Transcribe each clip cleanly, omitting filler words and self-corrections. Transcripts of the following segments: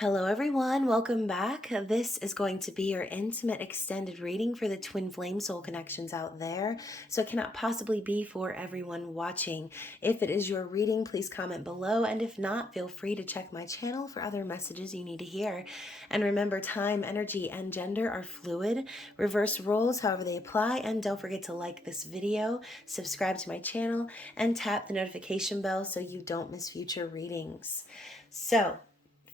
Hello everyone, welcome back. This is going to be your intimate extended reading for the twin flame soul connections out there. So it cannot possibly be for everyone watching. If it is your reading, please comment below. And if not, feel free to check my channel for other messages you need to hear. And remember, time, energy, and gender are fluid. Reverse roles however they apply. And don't forget to like this video, subscribe to my channel, and tap the notification bell so you don't miss future readings. So,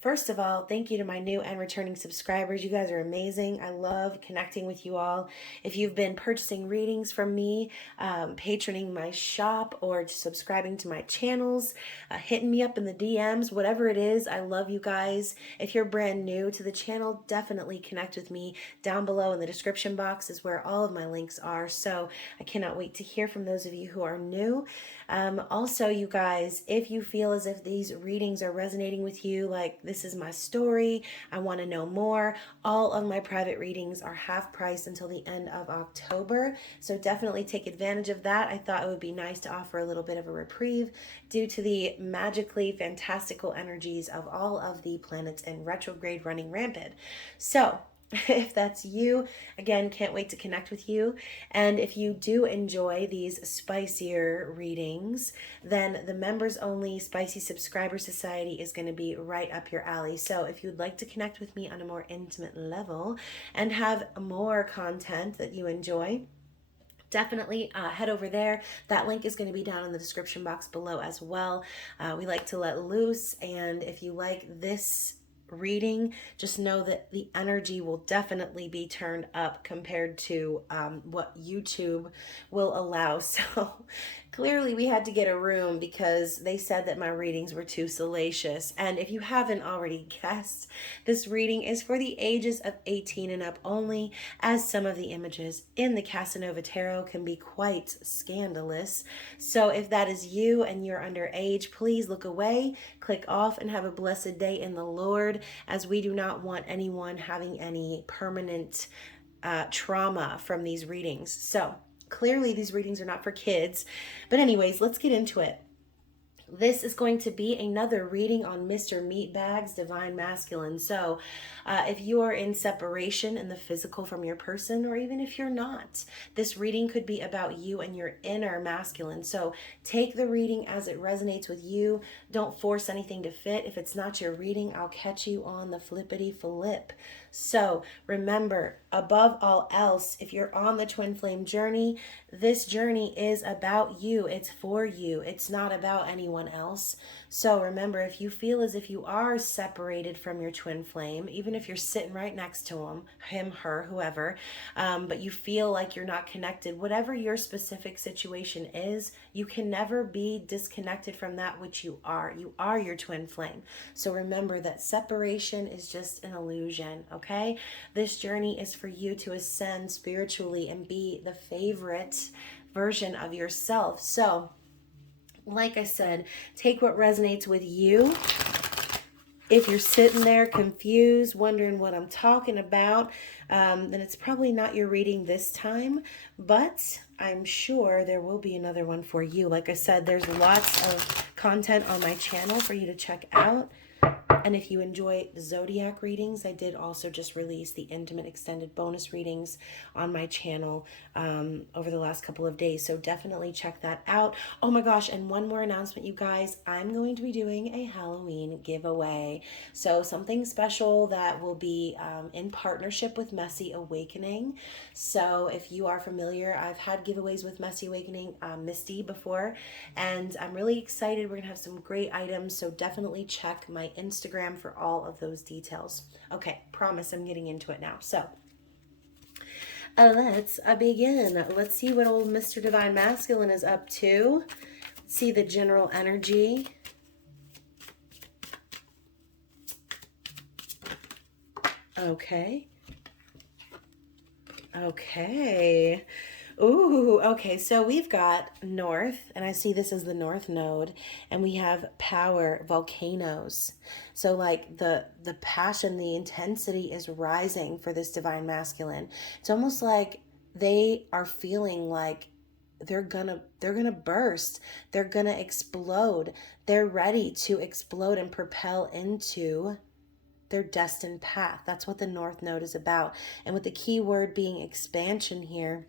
first of all, thank you to my new and returning subscribers. You guys are amazing. I love connecting with you all. If you've been purchasing readings from me, patroning my shop, or subscribing to my channels, hitting me up in the DMs, whatever it is, I love you guys. If you're brand new to the channel, definitely connect with me. Down below in the description box is where all of my links are. So I cannot wait to hear from those of you who are new. Also, you guys, if you feel as if these readings are resonating with you, like this is my story, I want to know more, all of my private readings are half price until the end of October. So definitely take advantage of that. I thought it would be nice to offer a little bit of a reprieve due to the magically fantastical energies of all of the planets in retrograde running rampant. So if that's you, again, can't wait to connect with you. And if you do enjoy these spicier readings, then the members only Spicy Subscriber Society is going to be right up your alley. So if you'd like to connect with me on a more intimate level and have more content that you enjoy, definitely head over there. That link is going to be down in the description box below as well. We like to let loose, and if you like this reading, just know that the energy will definitely be turned up compared to what YouTube will allow. So clearly we had to get a room because they said that my readings were too salacious. And if you haven't already guessed, this reading is for the ages of 18 and up only, as some of the images in the Casanova Tarot can be quite scandalous. So if that is you and you're underage, please look away, click off, and have a blessed day in the Lord, as we do not want anyone having any permanent trauma from these readings. So clearly these readings are not for kids. But anyways, let's get into it. This is going to be another reading on Mr. Meatbag's Divine Masculine. So if you are in separation in the physical from your person, or even if you're not, this reading could be about you and your inner masculine. So take the reading as it resonates with you. Don't force anything to fit. If it's not your reading, I'll catch you on the flippity flip. So remember, above all else, if you're on the twin flame journey, this journey is about you. It's for you. It's not about anyone else. So remember, if you feel as if you are separated from your twin flame, even if you're sitting right next to him, her, whoever, but you feel like you're not connected, whatever your specific situation is, you can never be disconnected from that which you are. You are your twin flame. So remember that separation is just an illusion, okay? This journey is for you to ascend spiritually and be the favorite version of yourself. So, like I said, take what resonates with you. If you're sitting there confused, wondering what I'm talking about, then it's probably not your reading this time, but I'm sure there will be another one for you. Like I said, there's lots of content on my channel for you to check out. And if you enjoy zodiac readings, I did also just release the intimate extended bonus readings on my channel over the last couple of days. So definitely check that out. Oh my gosh, and one more announcement, you guys. I'm going to be doing a Halloween giveaway. So something special that will be in partnership with Messy Awakening. So if you are familiar, I've had giveaways with Messy Awakening, Misty, before. And I'm really excited. We're going to have some great items. So definitely check my Instagram for all of those details. Okay, promise I'm getting into it now. So let's begin. Let's see what old Mr. Divine Masculine is up to. Let's see the general energy. Okay. Okay. Ooh, okay, so we've got North, and I see this as the North Node, and we have power, volcanoes. So like the passion, the intensity is rising for this Divine Masculine. It's almost like they are feeling like they're gonna burst. They're gonna explode. They're ready to explode and propel into their destined path. That's what the North Node is about. And with the key word being expansion here,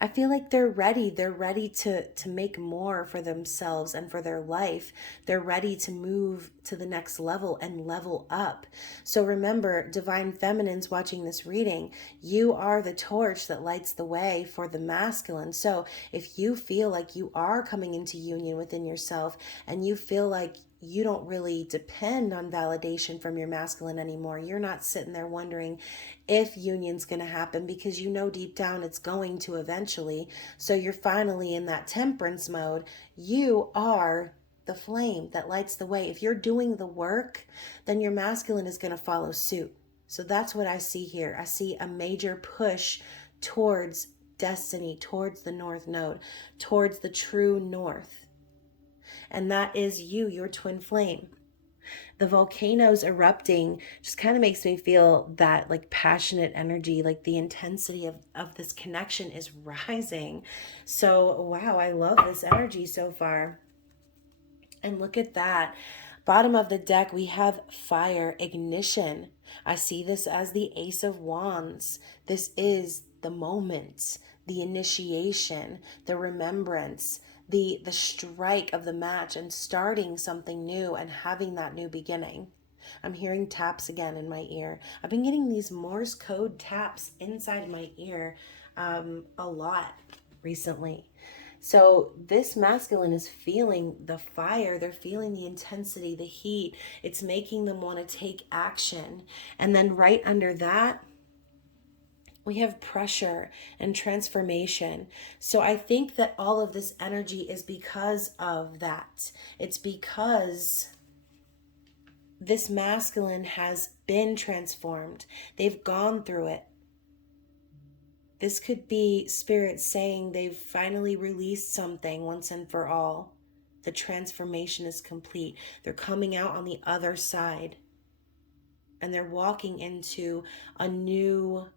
I feel like they're ready. They're ready to make more for themselves and for their life. They're ready to move to the next level and level up. So remember, Divine Feminines watching this reading, you are the torch that lights the way for the masculine. So if you feel like you are coming into union within yourself and you feel like you don't really depend on validation from your masculine anymore. You're not sitting there wondering if union's going to happen, because you know deep down it's going to eventually. So you're finally in that temperance mode. You are the flame that lights the way. If you're doing the work, then your masculine is going to follow suit. So that's what I see here. I see a major push towards destiny, towards the North Node, towards the true North. And that is you, your twin flame. The volcanoes erupting just kind of makes me feel that like passionate energy, like the intensity of this connection is rising. So, wow, I love this energy so far. And look at that. Bottom of the deck, we have fire, ignition. I see this as the Ace of Wands. This is the moment, the initiation, the remembrance, the strike of the match and starting something new and having that new beginning. I'm hearing taps again in my ear. I've been getting these Morse code taps inside my ear a lot recently. So this masculine is feeling the fire. They're feeling the intensity, the heat. It's making them want to take action. And then right under that, we have pressure and transformation. So I think that all of this energy is because of that. It's because this masculine has been transformed. They've gone through it. This could be spirit saying they've finally released something once and for all. The transformation is complete. They're coming out on the other side. And they're walking into a new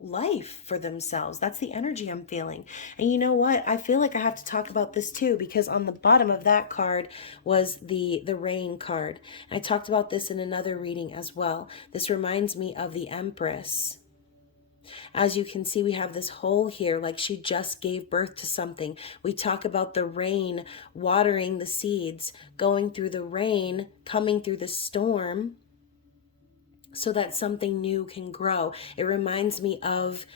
life for themselves. That's the energy I'm feeling. And you know what? I feel like I have to talk about this too, because on the bottom of that card was the rain card. And I talked about this in another reading as well. This reminds me of the Empress. As you can see, we have this hole here, like she just gave birth to something. We talk about the rain watering the seeds, going through the rain, coming through the storm, so that something new can grow. It reminds me of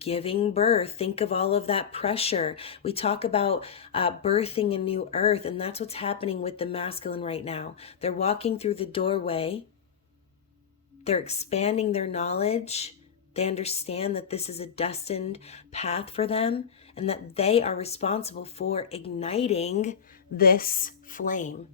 giving birth. Think of all of that pressure. We talk about birthing a new earth, and that's what's happening with the masculine right now. They're walking through the doorway. They're expanding their knowledge. They understand that this is a destined path for them and that they are responsible for igniting this flame.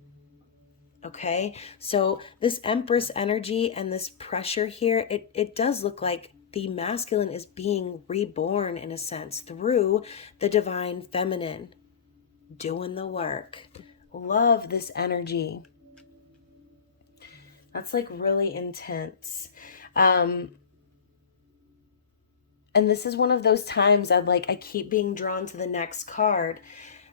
Okay, so this Empress energy and this pressure here, it does look like the masculine is being reborn in a sense through the divine feminine, doing the work. Love this energy. That's like really intense. And this is one of those times I keep being drawn to the next card.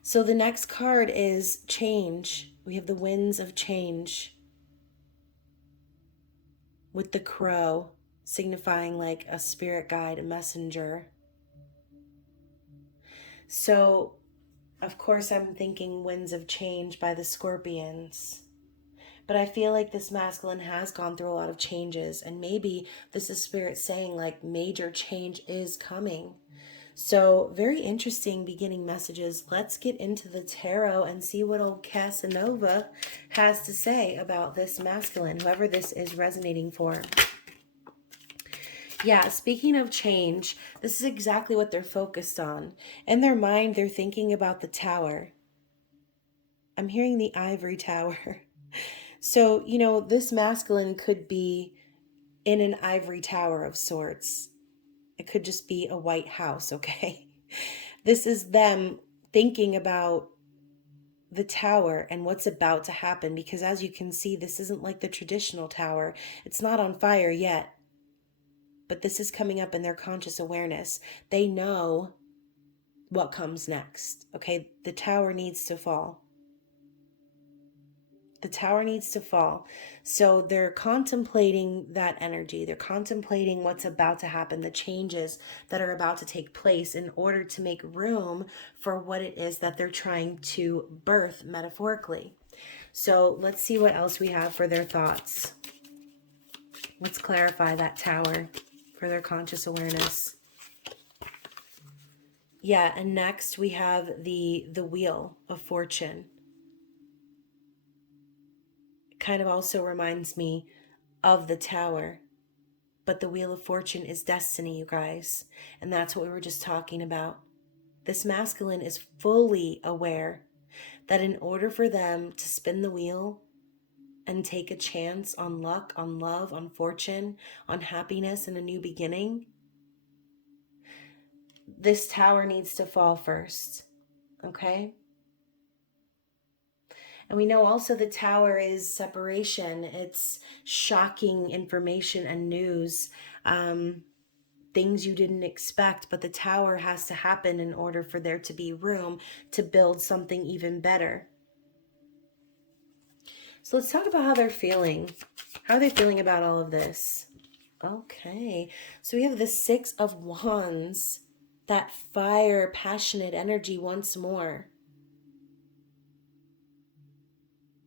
So the next card is change. We have the winds of change with the crow signifying like a spirit guide, a messenger. So, of course, I'm thinking winds of change by the Scorpions. But I feel like this masculine has gone through a lot of changes, and maybe this is spirit saying like major change is coming. So very interesting beginning messages. Let's get into the tarot and see what old Casanova has to say about this masculine, whoever this is resonating for. Yeah, speaking of change, this is exactly what they're focused on. In their mind, they're thinking about the tower. I'm hearing the ivory tower. So, you know, this masculine could be in an ivory tower of sorts. It could just be a white house, okay? This is them thinking about the tower and what's about to happen, because as you can see, this isn't like the traditional tower. It's not on fire yet, but this is coming up in their conscious awareness. They know what comes next, okay? The tower needs to fall. The tower needs to fall. So they're contemplating that energy. They're contemplating what's about to happen, the changes that are about to take place in order to make room for what it is that they're trying to birth metaphorically. So let's see what else we have for their thoughts. Let's clarify that tower for their conscious awareness. Yeah, and next we have the Wheel of Fortune. Kind of also reminds me of the tower, but the Wheel of Fortune is destiny, you guys, and that's what we were just talking about. This masculine is fully aware that in order for them to spin the wheel and take a chance on luck, on love, on fortune, on happiness and a new beginning, this tower needs to fall first, okay? And we know also the tower is separation. It's shocking information and news, things you didn't expect, but the tower has to happen in order for there to be room to build something even better. So let's talk about how they're feeling. How are they feeling about all of this? Okay, so we have the Six of Wands, that fire, passionate energy once more.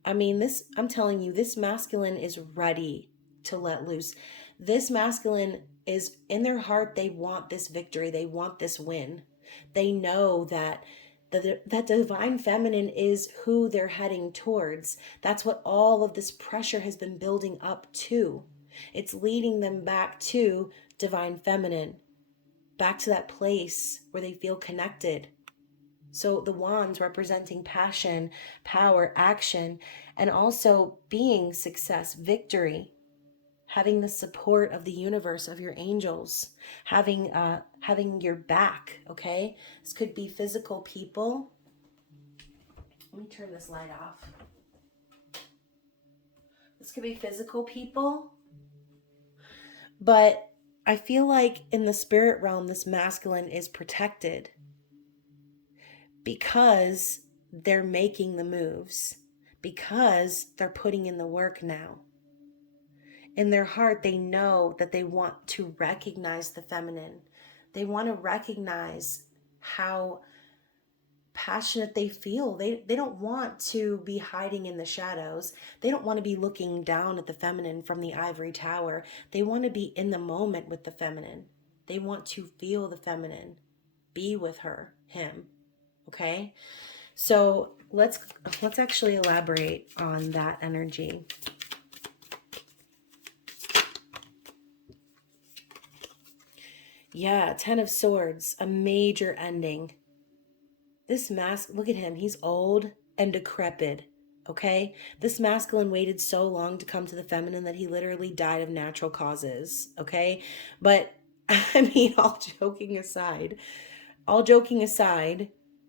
I mean, I'm telling you, this masculine is ready to let loose. This masculine is in their heart, they want this victory. They want this win. They know that that divine feminine is who they're heading towards. That's what all of this pressure has been building up to. It's leading them back to divine feminine, back to that place where they feel connected. So the wands representing passion, power, action, and also being success, victory, having the support of the universe, of your angels, having your back, okay? This could be physical people. Let me turn this light off. This could be physical people, but I feel like in the spirit realm, this masculine is protected because they're making the moves, because they're putting in the work now. In their heart, they know that they want to recognize the feminine. They want to recognize how passionate they feel. They don't want to be hiding in the shadows. They don't want to be looking down at the feminine from the ivory tower. They want to be in the moment with the feminine. They want to feel the feminine, be with her, him. Okay? So let's actually elaborate on that energy. Yeah, Ten of Swords, a major ending. This look at him. He's old and decrepit, okay? This masculine waited so long to come to the feminine that he literally died of natural causes, okay? But, I mean, all joking aside,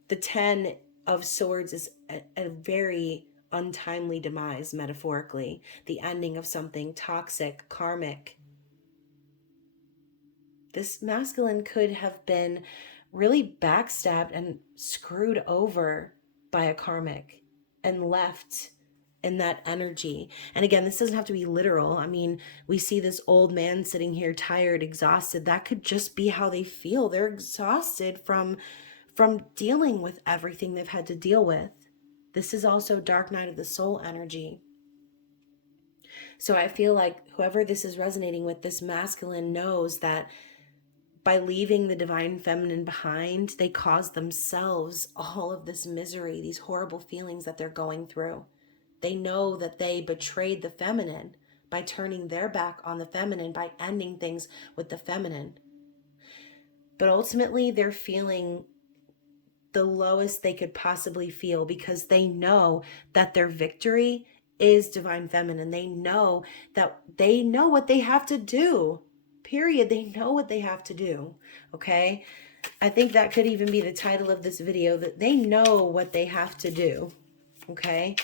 the Ten of Swords is a very untimely demise, metaphorically. The ending of something toxic, karmic. This masculine could have been really backstabbed and screwed over by a karmic and left in that energy. And again, this doesn't have to be literal. I mean, we see this old man sitting here tired, exhausted. That could just be how they feel. They're exhausted from dealing with everything they've had to deal with. This is also dark night of the soul energy. So I feel like whoever this is resonating with, this masculine knows that by leaving the divine feminine behind, they cause themselves all of this misery, these horrible feelings that they're going through. They know that they betrayed the feminine by turning their back on the feminine, by ending things with the feminine. But ultimately, they're feeling the lowest they could possibly feel because they know that their victory is divine feminine. They know what they have to do. Period. They know what they have to do. Okay? I think that could even be the title of this video, that they know what they have to do. Okay?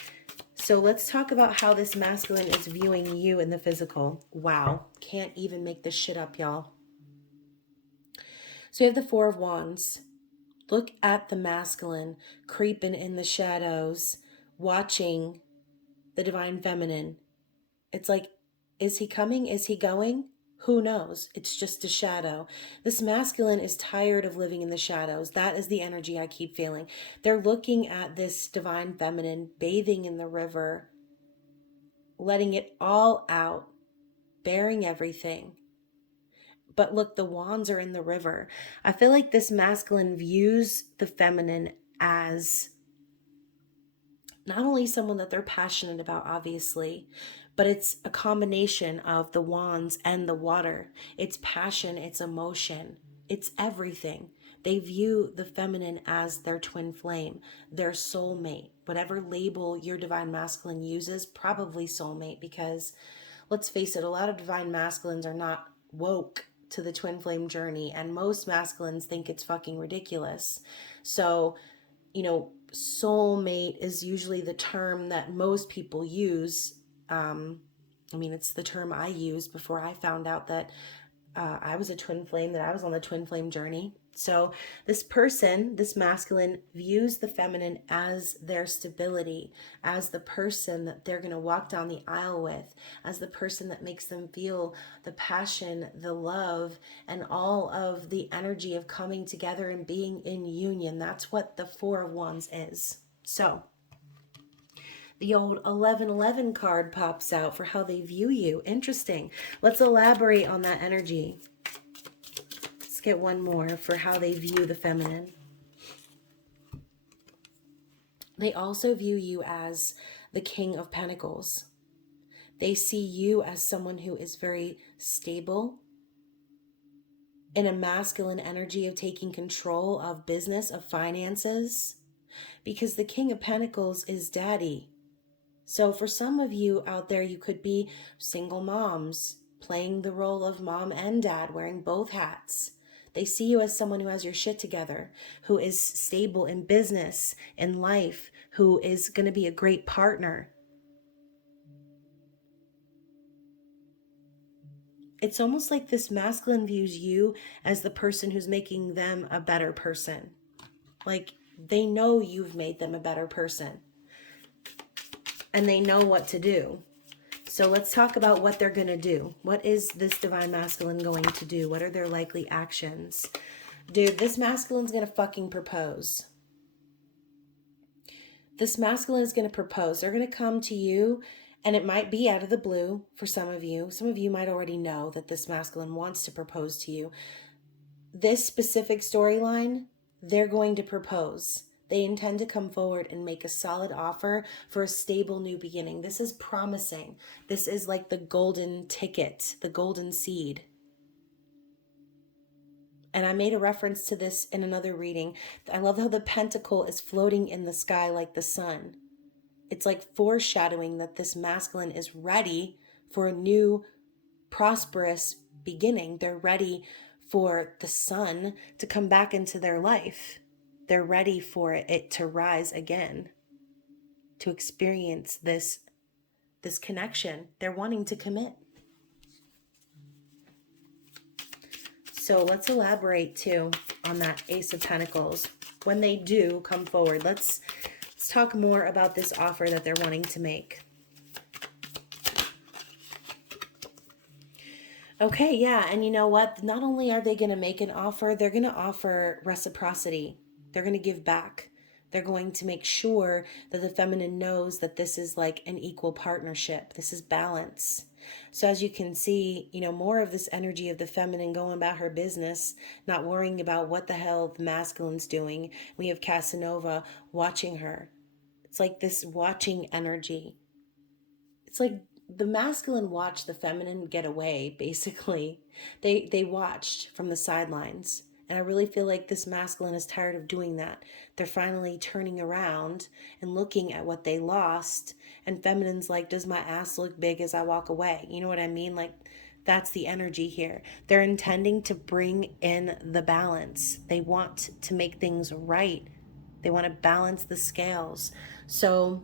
So let's talk about how this masculine is viewing you in the physical. Wow. Can't even make this shit up, y'all. So we have the Four of Wands. Look at the masculine creeping in the shadows, watching the divine feminine. It's like, is he coming? Is he going? Who knows? It's just a shadow. This masculine is tired of living in the shadows. That is the energy I keep feeling. They're looking at this divine feminine bathing in the river, letting it all out, bearing everything. But look, the wands are in the river. I feel like this masculine views the feminine as not only someone that they're passionate about, obviously, but it's a combination of the wands and the water. It's passion, it's emotion, it's everything. They view the feminine as their twin flame, their soulmate. Whatever label your divine masculine uses, probably soulmate, because let's face it, a lot of divine masculines are not woke to the twin flame journey, and most masculines think it's fucking ridiculous. So, soulmate is usually the term that most people use. It's the term I used before I found out that I was a twin flame, that I was on the twin flame journey. So this person, this masculine, views the feminine as their stability, as the person that they're going to walk down the aisle with, as the person that makes them feel the passion, the love, and all of the energy of coming together and being in union. That's what the Four of Wands is. So the old 1111 card pops out for how they view you. Interesting. Let's elaborate on that energy. Let's get one more for how they view the feminine. They also view you as the King of Pentacles. They see you as someone who is very stable, in a masculine energy of taking control of business, of finances, because the King of Pentacles is daddy. So for some of you out there, you could be single moms, playing the role of mom and dad, wearing both hats. They see you as someone who has your shit together, who is stable in business, in life, who is going to be a great partner. It's almost like this masculine views you as the person who's making them a better person. Like, they know you've made them a better person, and they know what to do. So let's talk about what they're going to do. What is this divine masculine going to do? What are their likely actions? Dude, this masculine's going to fucking propose. This masculine is going to propose. They're going to come to you, and it might be out of the blue for some of you. Some of you might already know that this masculine wants to propose to you. This specific storyline, they're going to propose. They intend to come forward and make a solid offer for a stable new beginning. This is promising. This is like the golden ticket, the golden seed. And I made a reference to this in another reading. I love how the pentacle is floating in the sky like the sun. It's like foreshadowing that this masculine is ready for a new prosperous beginning. They're ready for the sun to come back into their life. They're ready for it to rise again, to experience this connection. They're wanting to commit. So let's elaborate too on that Ace of Pentacles. When they do come forward, let's talk more about this offer that they're wanting to make. Okay, yeah, and you know what? Not only are they going to make an offer, they're going to offer reciprocity. They're going to give back. They're going to make sure that the feminine knows that this is like an equal partnership. This is balance. So as you can see, more of this energy of the feminine going about her business, not worrying about what the hell the masculine's doing. We have Casanova watching her. It's like this watching energy. It's like the masculine watched the feminine get away, basically. They watched from the sidelines. And I really feel like this masculine is tired of doing that. They're finally turning around and looking at what they lost. And feminine's like, does my ass look big as I walk away? You know what I mean? Like, that's the energy here. They're intending to bring in the balance. They want to make things right. They want to balance the scales. So,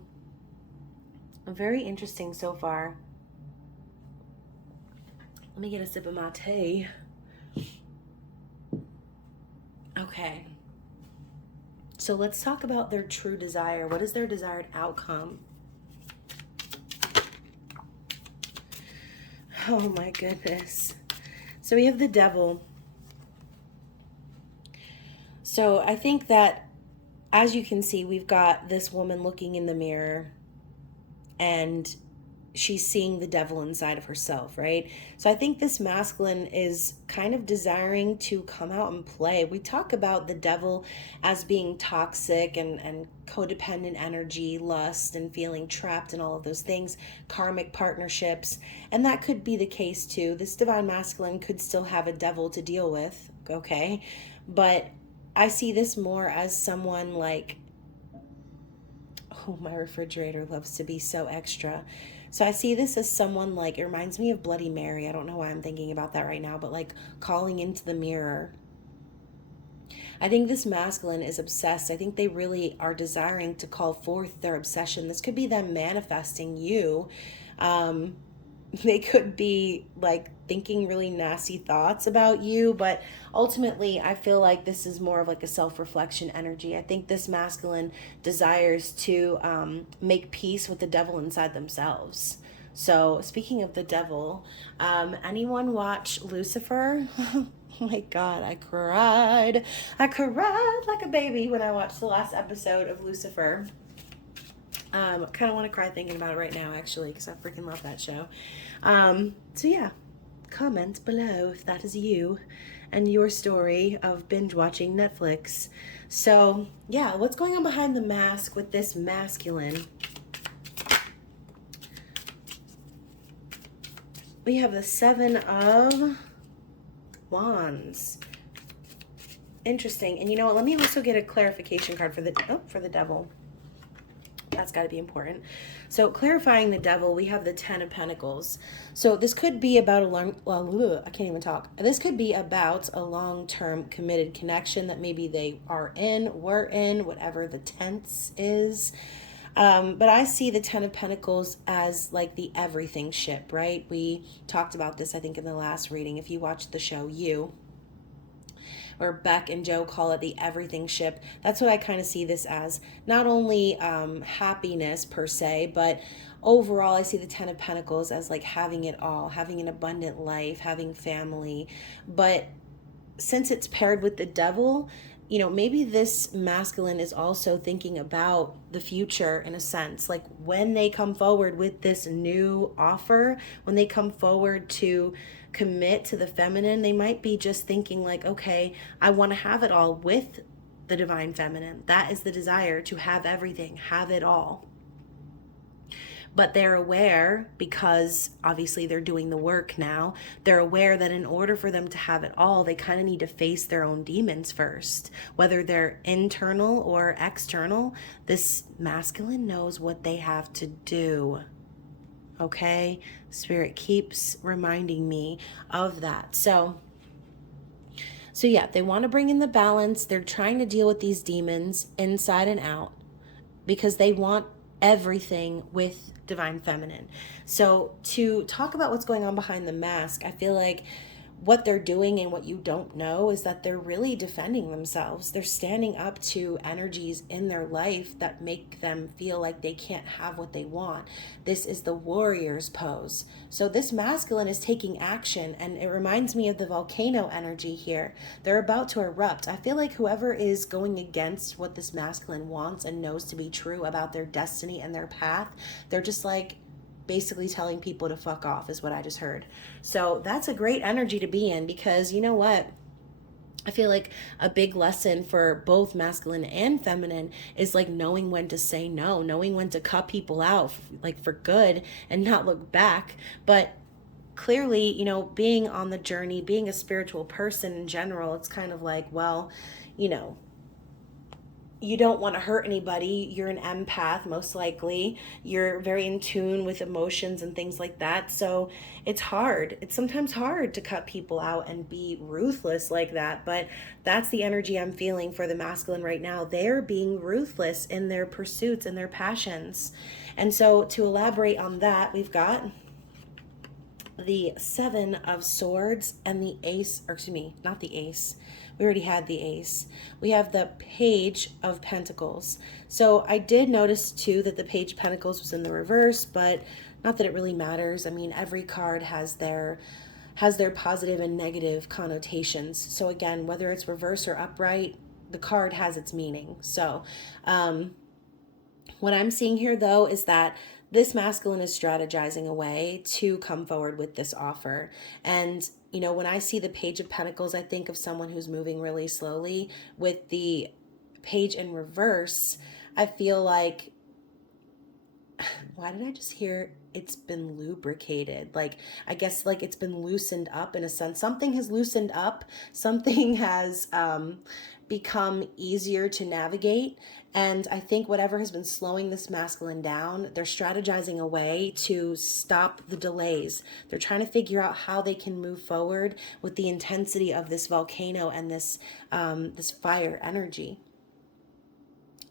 very interesting so far. Let me get a sip of my tea. Okay. So let's talk about their true desire. What is their desired outcome? Oh my goodness. So we have the Devil. So I think that, as you can see, we've got this woman looking in the mirror and she's seeing the devil inside of herself, right? So I think this masculine is kind of desiring to come out and play. We talk about the devil as being toxic and codependent energy, lust, and feeling trapped and all of those things, karmic partnerships. And that could be the case too. This divine masculine could still have a devil to deal with, okay? But I see this more as someone like, oh, my refrigerator loves to be so extra. So I see this as someone like, it reminds me of Bloody Mary. I don't know why I'm thinking about that right now, but like calling into the mirror. I think this masculine is obsessed. I think they really are desiring to call forth their obsession. This could be them manifesting you. They could be like thinking really nasty thoughts about you, but ultimately I feel like this is more of like a self-reflection energy. I think this masculine desires to make peace with the devil inside themselves. So speaking of the devil, anyone watch Lucifer? Oh my God, I cried like a baby when I watched the last episode of Lucifer. Kind of want to cry thinking about it right now, actually, because I freaking love that show. So yeah, comment below if that is you and your story of binge watching Netflix. So yeah, what's going on behind the mask with this masculine? We have the Seven of Wands. Interesting. And you know what? Let me also get a clarification card for the devil. That's got to be important. So clarifying the devil, we have the Ten of Pentacles. So this could be about I can't even talk. This could be about a long-term committed connection that maybe they were in, whatever the tense is. But I see the Ten of Pentacles as like the everything ship, right? We talked about this, I think, in the last reading. If you watched the show, or Beck and Joe call it the everything ship. That's what I kind of see this as. Not only happiness per se, but overall I see the Ten of Pentacles as like having it all, having an abundant life, having family. But since it's paired with the devil, you know, maybe this masculine is also thinking about the future in a sense. Like when they come forward with this new offer, when they come forward to commit to the feminine, they might be just thinking like, okay, I want to have it all with the divine feminine. That is the desire, to have everything, have it all. But they're aware, because obviously they're doing the work now, they're aware that in order for them to have it all, they kind of need to face their own demons first. Whether they're internal or external, this masculine knows what they have to do. Okay? Spirit keeps reminding me of that. So yeah, they want to bring in the balance. They're trying to deal with these demons inside and out because they want everything with divine feminine. So to talk about what's going on behind the mask, I feel like what they're doing and what you don't know is that they're really defending themselves. They're standing up to energies in their life that make them feel like they can't have what they want. This is the warrior's pose. So this masculine is taking action, and it reminds me of the volcano energy here. They're about to erupt. I feel like whoever is going against what this masculine wants and knows to be true about their destiny and their path, they're just like basically telling people to fuck off, is what I just heard. So that's a great energy to be in, because you know what? I feel like a big lesson for both masculine and feminine is like knowing when to say no, knowing when to cut people out, like for good, and not look back. But clearly, you know, being on the journey, being a spiritual person in general, it's kind of like, well, you know, you don't want to hurt anybody. You're an empath, most likely. You're very in tune with emotions and things like that. So it's hard. It's sometimes hard to cut people out and be ruthless like that. But that's the energy I'm feeling for the masculine right now. They're being ruthless in their pursuits and their passions. And so to elaborate on that, we've got the Seven of Swords and the Ace, or excuse me, not the Ace. We already had the Ace. We have the Page of Pentacles. So I did notice too that the Page of Pentacles was in the reverse, but not that it really matters. I mean, every card has their positive and negative connotations. So again, whether it's reverse or upright, the card has its meaning. So what I'm seeing here, though, is that this masculine is strategizing a way to come forward with this offer. And, you know, when I see the Page of Pentacles, I think of someone who's moving really slowly. With the Page in reverse, I feel like, why did I just hear it's been lubricated? Like, I guess like it's been loosened up in a sense. Something has loosened up. Something has become easier to navigate. And I think whatever has been slowing this masculine down, they're strategizing a way to stop the delays. They're trying to figure out how they can move forward with the intensity of this volcano and this this fire energy.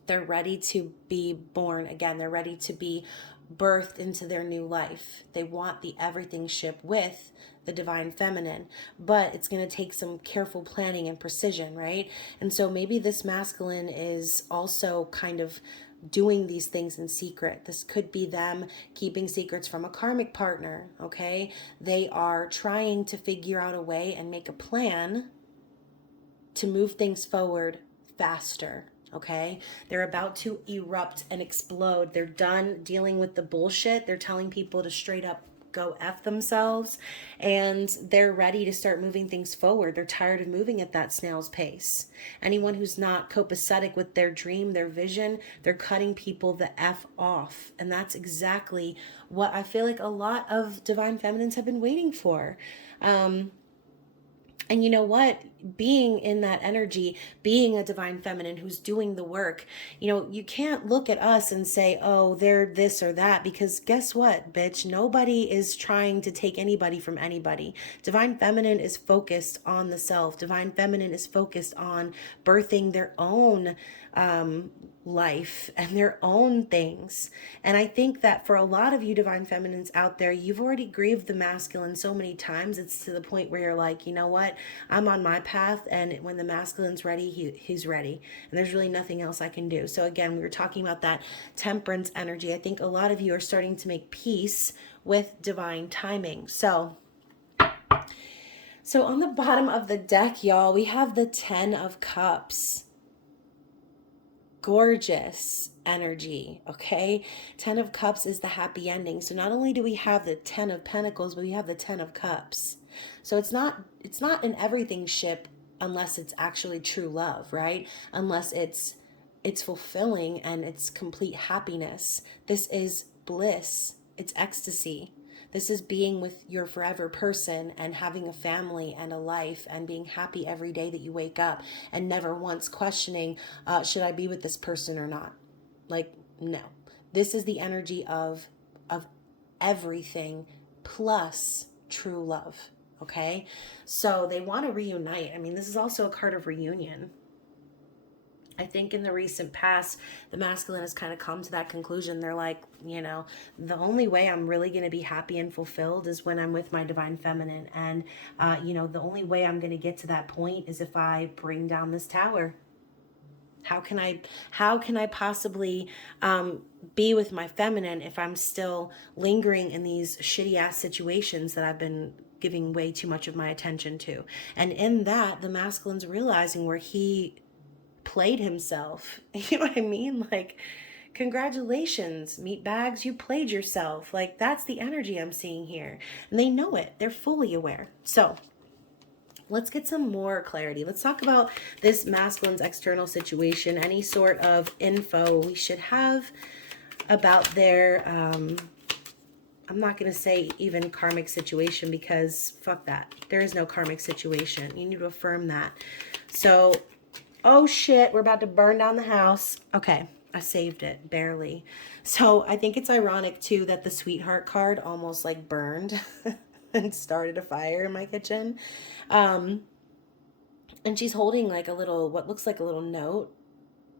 They're ready to be born again. They're ready to be birthed into their new life. They want the everything ship with the divine feminine, but it's going to take some careful planning and precision, right? And so maybe this masculine is also kind of doing these things in secret. This could be them keeping secrets from a karmic partner, okay? They are trying to figure out a way and make a plan to move things forward faster. Okay, they're about to erupt and explode. They're done dealing with the bullshit. They're telling people to straight up go F themselves, and they're ready to start moving things forward. They're tired of moving at that snail's pace. Anyone who's not copacetic with their dream, their vision, they're cutting people the F off. And that's exactly what I feel like a lot of divine feminines have been waiting for. And you know what? Being in that energy, being a divine feminine who's doing the work, you know, you can't look at us and say, oh, they're this or that, because guess what, bitch? Nobody is trying to take anybody from anybody. Divine feminine is focused on the self. Divine feminine is focused on birthing their own life and their own things. And I think that for a lot of you divine feminines out there, you've already grieved the masculine so many times, it's to the point where you're like, you know what, I'm on my path, and when the masculine's ready, he's ready, and there's really nothing else I can do. So again, we were talking about that temperance energy. I think a lot of you are starting to make peace with divine timing. So on the bottom of the deck, y'all, we have the 10 of Cups. Gorgeous energy, okay? 10 of Cups is the happy ending. So not only do we have the 10 of Pentacles, but we have the 10 of Cups. So it's not an everything ship unless it's actually true love, right? Unless it's fulfilling and it's complete happiness. This is bliss. It's ecstasy. This is being with your forever person and having a family and a life and being happy every day that you wake up and never once questioning, should I be with this person or not? Like, no. This is the energy of everything plus true love, okay? So they want to reunite. I mean, this is also a card of reunion. I think in the recent past, the masculine has kind of come to that conclusion. They're like, you know, the only way I'm really going to be happy and fulfilled is when I'm with my divine feminine. And, you know, the only way I'm going to get to that point is if I bring down this tower. How can I possibly be with my feminine if I'm still lingering in these shitty ass situations that I've been giving way too much of my attention to? And in that, the masculine's realizing where he played himself. You know what I mean? Like, congratulations, meat bags, you played yourself. Like, that's the energy I'm seeing here. And they know it. They're fully aware. So let's get some more clarity. Let's talk about this masculine's external situation. Any sort of info we should have about their, I'm not going to say even karmic situation, because fuck that. There is no karmic situation. You need to affirm that. So, oh shit, we're about to burn down the house. Okay, I saved it, barely. So I think it's ironic too that the sweetheart card almost like burned and started a fire in my kitchen. And she's holding like a little, what looks like a little note.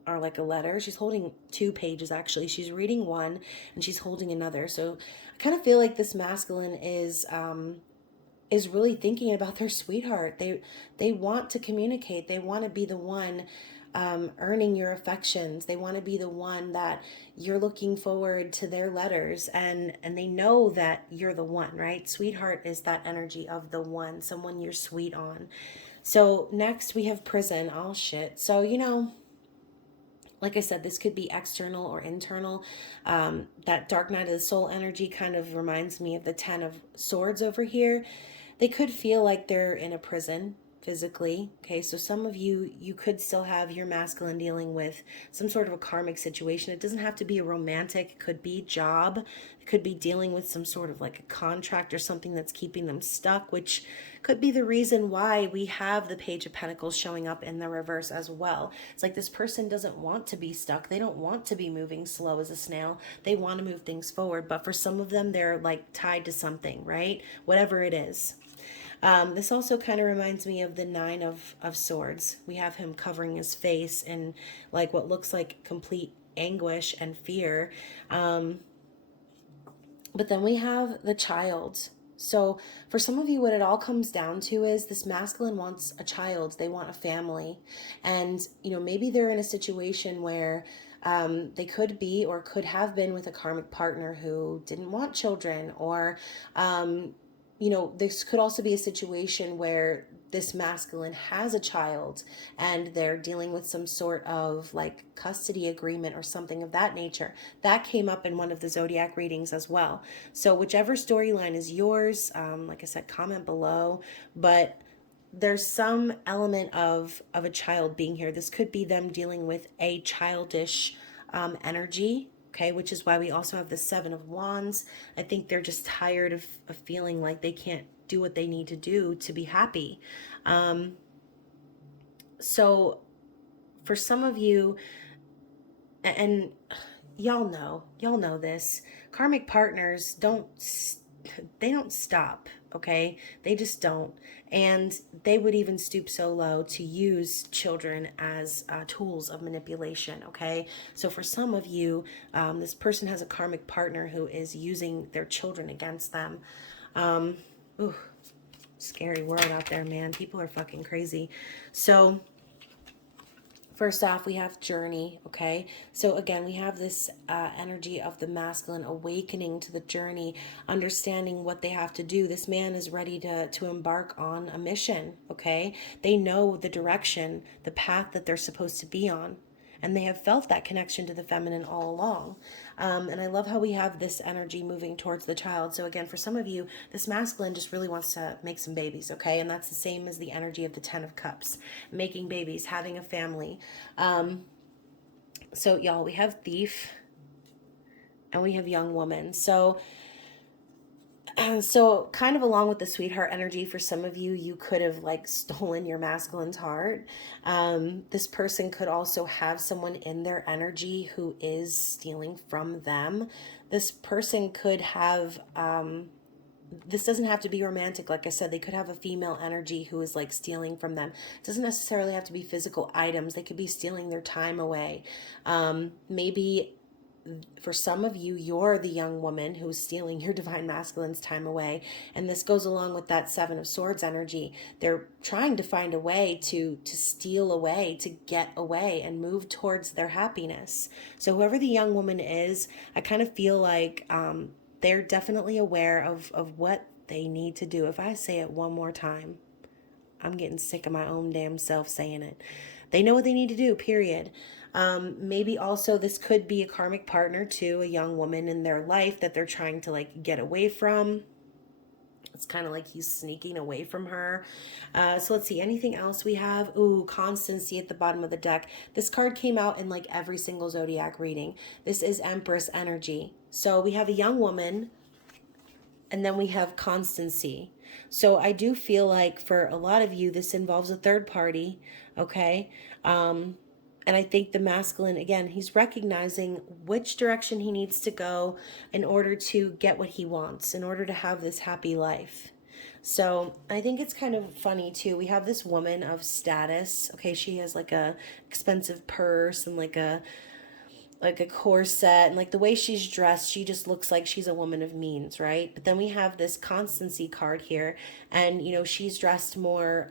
are like a letter. She's holding 2 pages actually. She's reading one and she's holding another. So I kind of feel like this masculine is really thinking about their sweetheart. They want to communicate. They want to be the one earning your affections. They want to be the one that you're looking forward to their letters, and they know that you're the one, right? Sweetheart is that energy of the one, someone you're sweet on. So next we have prison. Oh shit. So like I said, this could be external or internal. That dark night of the soul energy kind of reminds me of the 10 of swords over here. They could feel like they're in a prison physically. Okay, so some of you could still have your masculine dealing with some sort of a karmic situation. It doesn't have to be a romantic, it could be job, it could be dealing with some sort of like a contract or something that's keeping them stuck, which could be the reason why we have the Page of Pentacles showing up in the reverse as well. It's like this person doesn't want to be stuck. They don't want to be moving slow as a snail. They want to move things forward, but for some of them, they're like tied to something, right? Whatever it is. This also kind of reminds me of the 9 of Swords. We have him covering his face in like what looks like complete anguish and fear. But then we have the Child. So for some of you, what it all comes down to is this masculine wants a child. They want a family. And, maybe they're in a situation where they could be or could have been with a karmic partner who didn't want children, or this could also be a situation where this masculine has a child and they're dealing with some sort of like custody agreement or something of that nature. That came up in one of the zodiac readings as well. So whichever storyline is yours, like I said, comment below. But there's some element of a child being here. This could be them dealing with a childish energy. Okay, which is why we also have the 7 of Wands. I think they're just tired of feeling like they can't do what they need to do to be happy. So for some of you, and y'all know this, karmic partners don't stop, okay? They just don't. And they would even stoop so low to use children as tools of manipulation, okay? So for some of you, this person has a karmic partner who is using their children against them. Ooh, scary world out there, man. People are fucking crazy. So first off, we have journey, okay? So again, we have this energy of the masculine awakening to the journey, understanding what they have to do. This man is ready to embark on a mission, okay? They know the direction, the path that they're supposed to be on. And they have felt that connection to the feminine all along. And I love how we have this energy moving towards the child. So again, for some of you, this masculine just really wants to make some babies, okay? And that's the same as the energy of the 10 of Cups, making babies, having a family. So y'all, we have Thief and we have Young Woman. So kind of along with the sweetheart energy, for some of you, you could have like stolen your masculine's heart. This person could also have someone in their energy who is stealing from them. This person could have, this doesn't have to be romantic. Like I said, they could have a female energy who is like stealing from them. It doesn't necessarily have to be physical items. They could be stealing their time away. Maybe for some of you, you're the young woman who's stealing your divine masculine's time away. And this goes along with that 7 of Swords energy. They're trying to find a way to steal away, to get away and move towards their happiness. So whoever the young woman is, I kind of feel like they're definitely aware of what they need to do. If I say it one more time, I'm getting sick of my own damn self saying it. They know what they need to do, period. Maybe also this could be a karmic partner to a young woman in their life that they're trying to like get away from. It's kind of like he's sneaking away from her. So let's see, anything else we have? Ooh, constancy at the bottom of the deck. This card came out in like every single zodiac reading. This is Empress energy. So we have a young woman, and then we have constancy. So I do feel like for a lot of you, this involves a third party, okay? And I think the masculine, again, he's recognizing which direction he needs to go in order to get what he wants, in order to have this happy life. So I think it's kind of funny too. We have this woman of status. Okay, she has like a expensive purse and like a corset, and like the way she's dressed, she just looks like she's a woman of means, right? But then we have this constancy card here, and you know, she's dressed more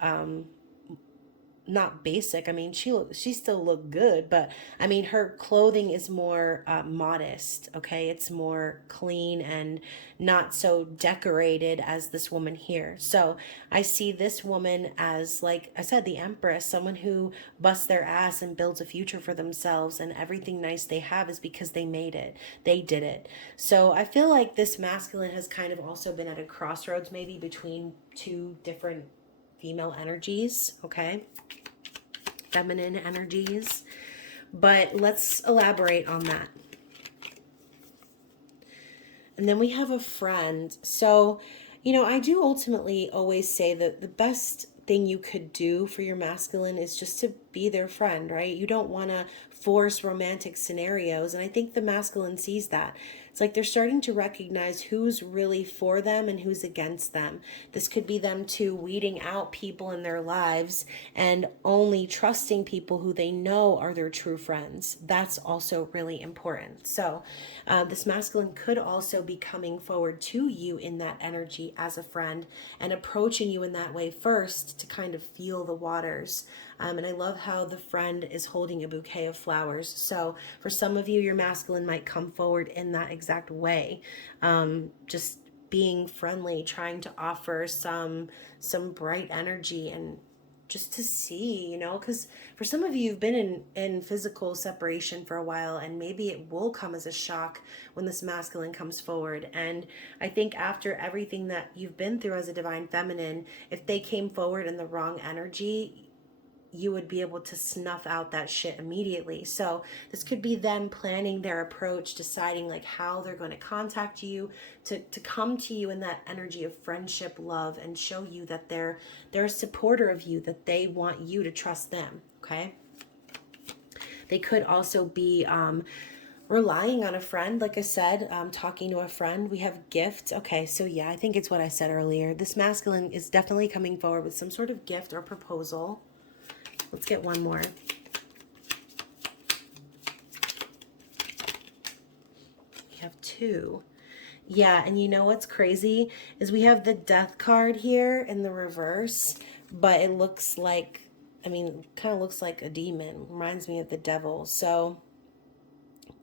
not basic. I mean, she still looked good, but I mean, her clothing is more modest. Okay, it's more clean and not so decorated as this woman here. So I see this woman as, like I said, the Empress, someone who busts their ass and builds a future for themselves, and everything nice they have is because they made it. They did it. So I feel like this masculine has kind of also been at a crossroads, maybe between two different female energies. Okay, feminine energies, but let's elaborate on that. And then we have a friend. So, you know, I do ultimately always say that the best thing you could do for your masculine is just to be their friend, right? You don't want to force romantic scenarios. And I think the masculine sees that. It's like they're starting to recognize who's really for them and who's against them. This could be them too weeding out people in their lives and only trusting people who they know are their true friends. That's also really important. So this masculine could also be coming forward to you in that energy as a friend and approaching you in that way first to kind of feel the waters. And I love how the friend is holding a bouquet of flowers. So for some of you, your masculine might come forward in that exact way. Just being friendly, trying to offer some bright energy and just to see, you know, because for some of you, you've been in physical separation for a while, and maybe it will come as a shock when this masculine comes forward. And I think after everything that you've been through as a divine feminine, if they came forward in the wrong energy, you would be able to snuff out that shit immediately. So this could be them planning their approach, deciding like how they're going to contact you to come to you in that energy of friendship, love, and show you that they're a supporter of you, that they want you to trust them. Okay. They could also be relying on a friend, like I said, talking to a friend. We have gifts. Okay, so yeah, I think it's what I said earlier. This masculine is definitely coming forward with some sort of gift or proposal. Let's get one more. We have two. Yeah, and you know what's crazy is we have the death card here in the reverse, but it looks like, I mean, kind of looks like a demon. Reminds me of the devil. So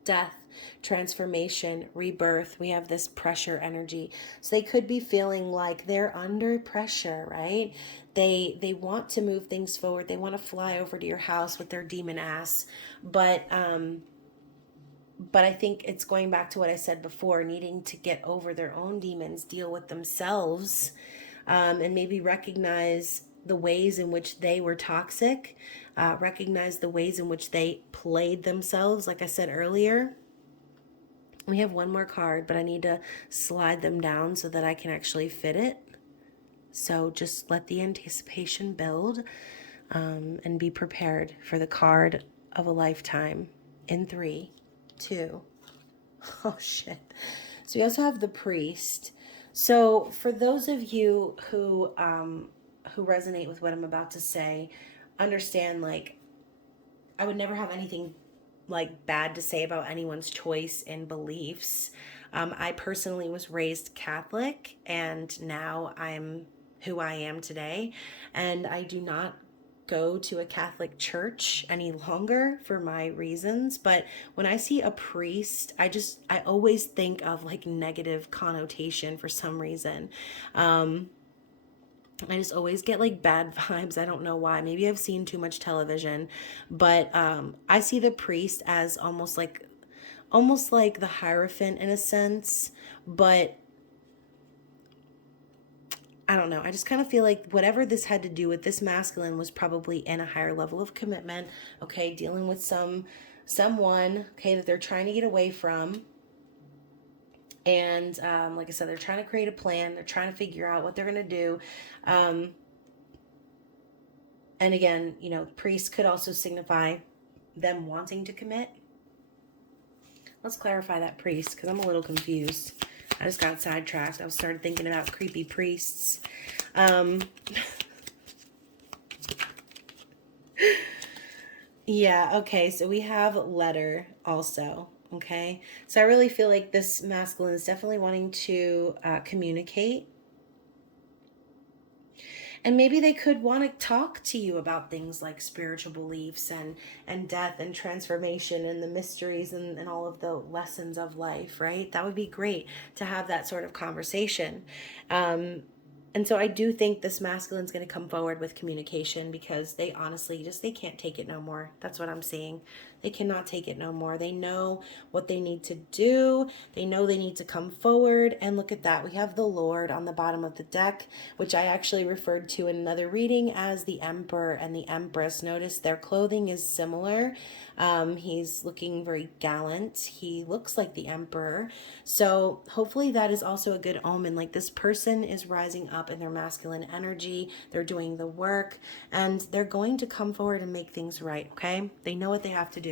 death, transformation, rebirth. We have this pressure energy. So they could be feeling like they're under pressure, right? They want to move things forward. They want to fly over to your house with their demon ass. But I think it's going back to what I said before, needing to get over their own demons, deal with themselves, and maybe recognize the ways in which they were toxic, recognize the ways in which they played themselves, like I said earlier. We have one more card, but I need to slide them down so that I can actually fit it. So just let the anticipation build, and be prepared for the card of a lifetime in 3, 2. Oh shit. So we also have the priest. So for those of you who resonate with what I'm about to say, understand, like, I would never have anything like bad to say about anyone's choice and beliefs. I personally was raised Catholic, and now I'm who I am today, and I do not go to a Catholic church any longer for my reasons. But when I see a priest, I always think of like negative connotation for some reason. I just always get like bad vibes. I don't know why. Maybe I've seen too much television, but I see the priest as almost like the Hierophant in a sense, but I don't know. I just kind of feel like whatever this had to do with, this masculine was probably in a higher level of commitment, okay, dealing with someone, okay, that they're trying to get away from. And like I said, they're trying to create a plan. They're trying to figure out what they're going to do. And again, you know, priest could also signify them wanting to commit. Let's clarify that priest, because I'm a little confused. I just got sidetracked. I started thinking about creepy priests. Yeah, okay, so we have letter also, okay? So I really feel like this masculine is definitely wanting to communicate. And maybe they could want to talk to you about things like spiritual beliefs and death and transformation and the mysteries and all of the lessons of life, right? That would be great to have that sort of conversation. And so I do think this masculine's going to come forward with communication because they honestly they can't take it no more. That's what I'm seeing. They cannot take it no more. They know what they need to do. They know they need to come forward. And look at that. We have the Lord on the bottom of the deck, which I actually referred to in another reading as the Emperor and the Empress. Notice their clothing is similar. He's looking very gallant. He looks like the Emperor. So hopefully that is also a good omen. Like this person is rising up in their masculine energy. They're doing the work and they're going to come forward and make things right. Okay. They know what they have to do.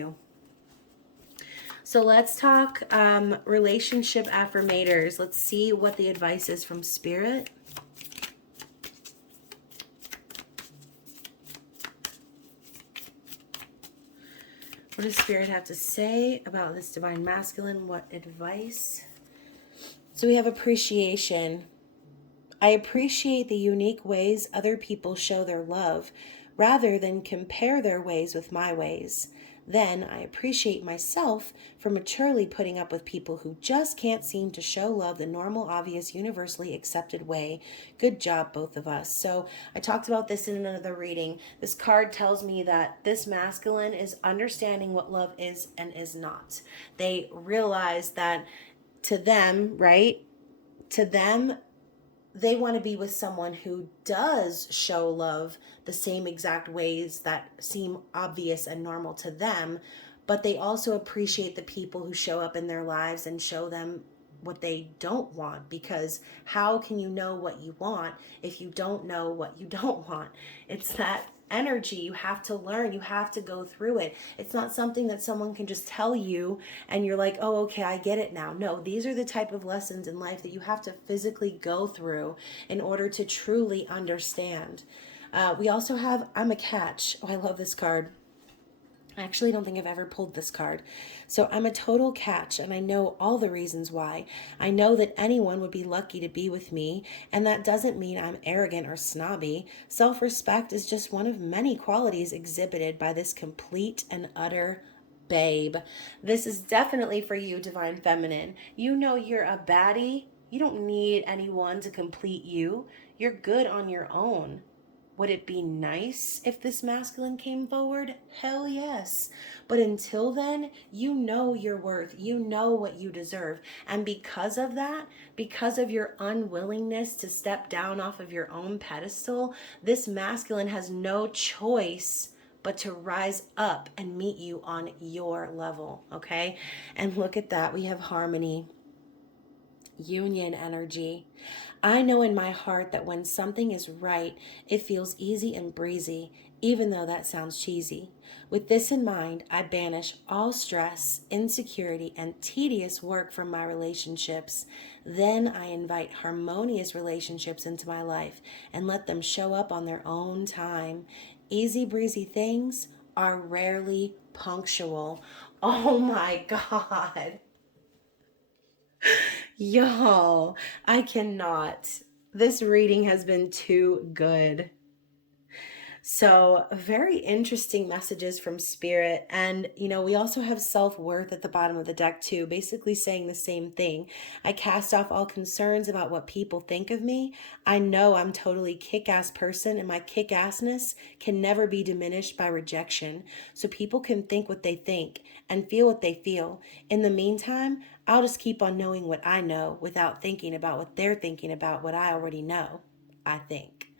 So let's talk relationship affirmators. Let's see what the advice is from Spirit. What does Spirit have to say about this divine masculine? What advice? So we have appreciation. I appreciate the unique ways other people show their love rather than compare their ways with my ways. Then I appreciate myself for maturely putting up with people who just can't seem to show love the normal, obvious, universally accepted way. Good job, both of us. So I talked about this in another reading. This card tells me that this masculine is understanding what love is and is not. They realize that to them, right? To them, they want to be with someone who does show love the same exact ways that seem obvious and normal to them, but they also appreciate the people who show up in their lives and show them what they don't want, because how can you know what you want if you don't know what you don't want? It's that energy. You have to learn. You have to go through it. It's not something that someone can just tell you and you're like, oh, okay, I get it now. No, these are the type of lessons in life that you have to physically go through in order to truly understand. We also have I'm a catch. Oh, I love this card. I actually don't think I've ever pulled this card. So I'm a total catch, and I know all the reasons why. I know that anyone would be lucky to be with me, and that doesn't mean I'm arrogant or snobby. Self-respect is just one of many qualities exhibited by this complete and utter babe. This is definitely for you, Divine Feminine. You know you're a baddie. You don't need anyone to complete you. You're good on your own. Would it be nice if this masculine came forward? Hell yes. But until then, you know your worth. You know what you deserve. And because of that, because of your unwillingness to step down off of your own pedestal, this masculine has no choice but to rise up and meet you on your level, okay? And look at that. We have harmony, union energy. I know in my heart that when something is right, it feels easy and breezy, even though that sounds cheesy. With this in mind, I banish all stress, insecurity, and tedious work from my relationships. Then I invite harmonious relationships into my life and let them show up on their own time. Easy breezy things are rarely punctual. Oh my God. Y'all, I cannot. This reading has been too good. So, very interesting messages from Spirit. And, we also have self-worth at the bottom of the deck too, basically saying the same thing. I cast off all concerns about what people think of me. I know I'm totally kick-ass person, and my kick-assness can never be diminished by rejection. So people can think what they think and feel what they feel. In the meantime, I'll just keep on knowing what I know without thinking about what they're thinking about what I already know, I think.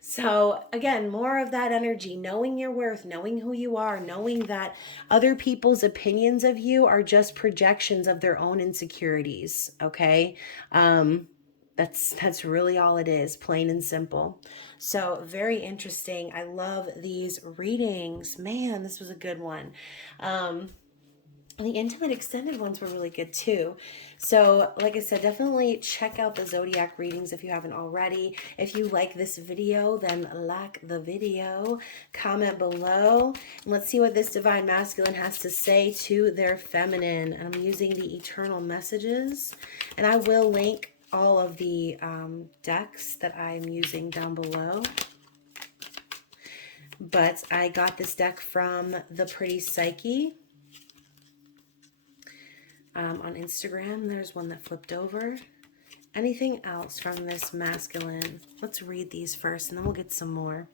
So again, more of that energy, knowing your worth, knowing who you are, knowing that other people's opinions of you are just projections of their own insecurities. Okay. That's really all it is, plain and simple. So very interesting. I love these readings. Man, this was a good one. The intimate extended ones were really good too. So like I said, definitely check out the zodiac readings if you haven't already. If you like this video, then like the video, comment below, and let's see what this divine masculine has to say to their feminine. And I'm using the eternal messages, and I will link all of the decks that I'm using down below. But I got this deck from ThePrettyPsyche. On Instagram, there's one that flipped over. Anything else from this masculine? Let's read these first and then we'll get some more.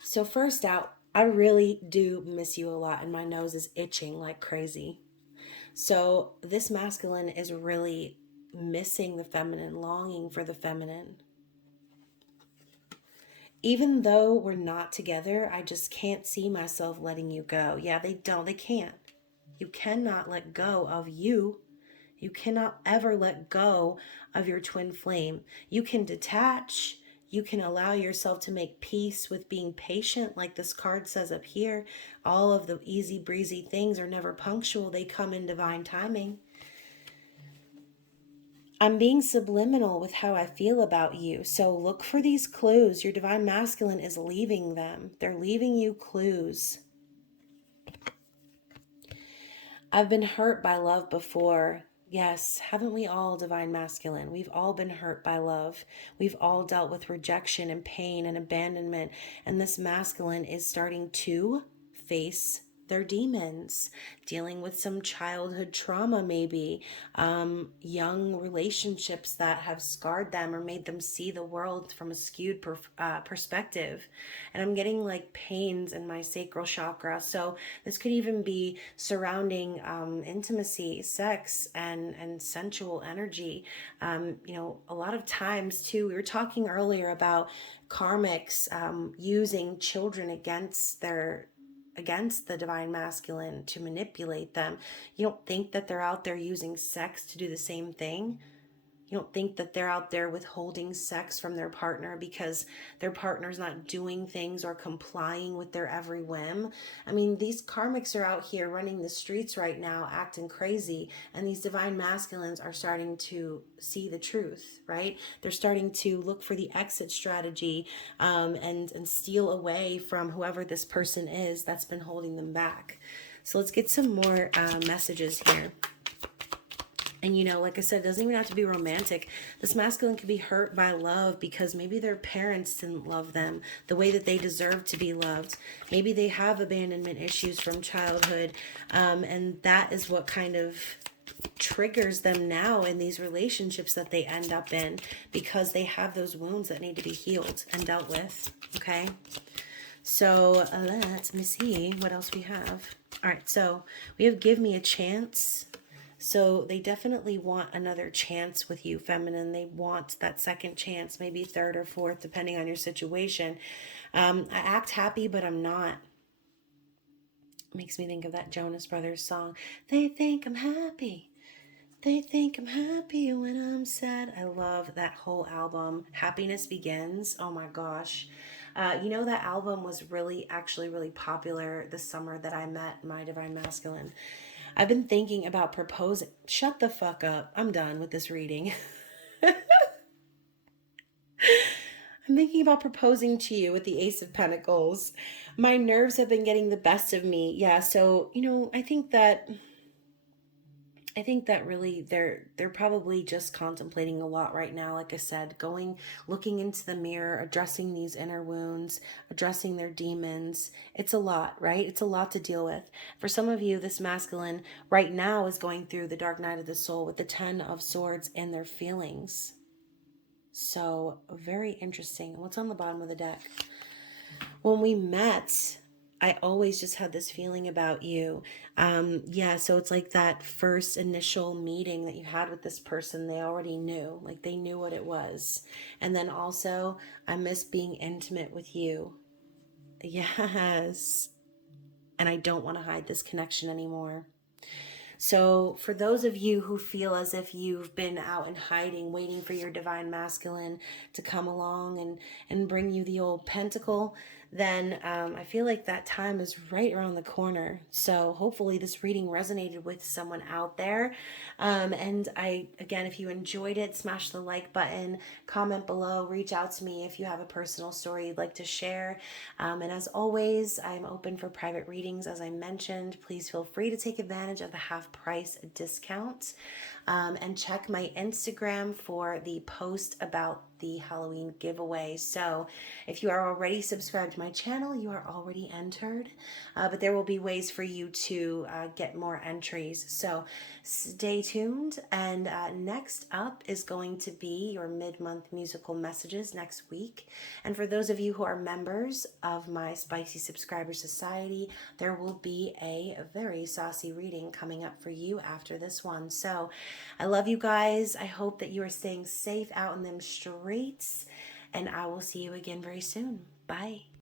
So first out, I really do miss you a lot and my nose is itching like crazy. So this masculine is really missing the feminine, longing for the feminine. Even though we're not together, I just can't see myself letting you go. Yeah, they can't. You cannot let go of you. You cannot ever let go of your twin flame. You can detach. You can allow yourself to make peace with being patient, like this card says up here. All of the easy breezy things are never punctual. They come in divine timing. I'm being subliminal with how I feel about you. So look for these clues. Your divine masculine is leaving them. They're leaving you clues. I've been hurt by love before. Yes, haven't we all, divine masculine? We've all been hurt by love. We've all dealt with rejection and pain and abandonment. And this masculine is starting to face their demons, dealing with some childhood trauma maybe, young relationships that have scarred them or made them see the world from a skewed perspective. And I'm getting like pains in my sacral chakra. So this could even be surrounding intimacy, sex, and sensual energy. You know, a lot of times too, we were talking earlier about karmics using children against the divine masculine to manipulate them. You don't think that they're out there using sex to do the same thing? You don't think that they're out there withholding sex from their partner because their partner's not doing things or complying with their every whim? I mean, these karmics are out here running the streets right now, acting crazy, and these divine masculines are starting to see the truth, right? They're starting to look for the exit strategy and steal away from whoever this person is that's been holding them back. So let's get some more messages here. And, you know, like I said, it doesn't even have to be romantic. This masculine could be hurt by love because maybe their parents didn't love them the way that they deserve to be loved. Maybe they have abandonment issues from childhood. And that is what kind of triggers them now in these relationships that they end up in, because they have those wounds that need to be healed and dealt with. Okay. So let me see what else we have. All right. So we have give me a chance. So they definitely want another chance with you, feminine. They want that second chance, maybe third or fourth, depending on your situation. I act happy, but I'm not. Makes me think of that Jonas Brothers song. They think I'm happy. They think I'm happy when I'm sad. I love that whole album. Happiness Begins. Oh my gosh. You know, that album was actually really popular the summer that I met my divine masculine. I've been thinking about proposing. Shut the fuck up. I'm done with this reading. I'm thinking about proposing to you with the Ace of Pentacles. My nerves have been getting the best of me. Yeah, so, you know, I think that really they're probably just contemplating a lot right now. Like I said, looking into the mirror, addressing these inner wounds, addressing their demons. It's a lot, right? It's a lot to deal with. For some of you, this masculine right now is going through the dark night of the soul with the 10 of Swords in their feelings. So very interesting. What's on the bottom of the deck? When we met, I always just had this feeling about you. Yeah, so it's like that first initial meeting that you had with this person, they already knew. Like they knew what it was. And then also, I miss being intimate with you. Yes. And I don't want to hide this connection anymore. So for those of you who feel as if you've been out in hiding, waiting for your divine masculine to come along and bring you the old pentacle, then I feel like that time is right around the corner. So hopefully this reading resonated with someone out there. And again, if you enjoyed it, smash the like button, comment below, reach out to me if you have a personal story you'd like to share. And as always, I'm open for private readings. As I mentioned, please feel free to take advantage of the half price discount. And check my Instagram for the post about the Halloween giveaway. So if you are already subscribed to my channel, you are already entered, but there will be ways for you to get more entries. So stay tuned. And next up is going to be your mid-month musical messages next week. And for those of you who are members of my Spicy Subscriber Society, there will be a very saucy reading coming up for you after this one. So I love you guys. I hope that you are staying safe out in them streets, and I will see you again very soon. Bye.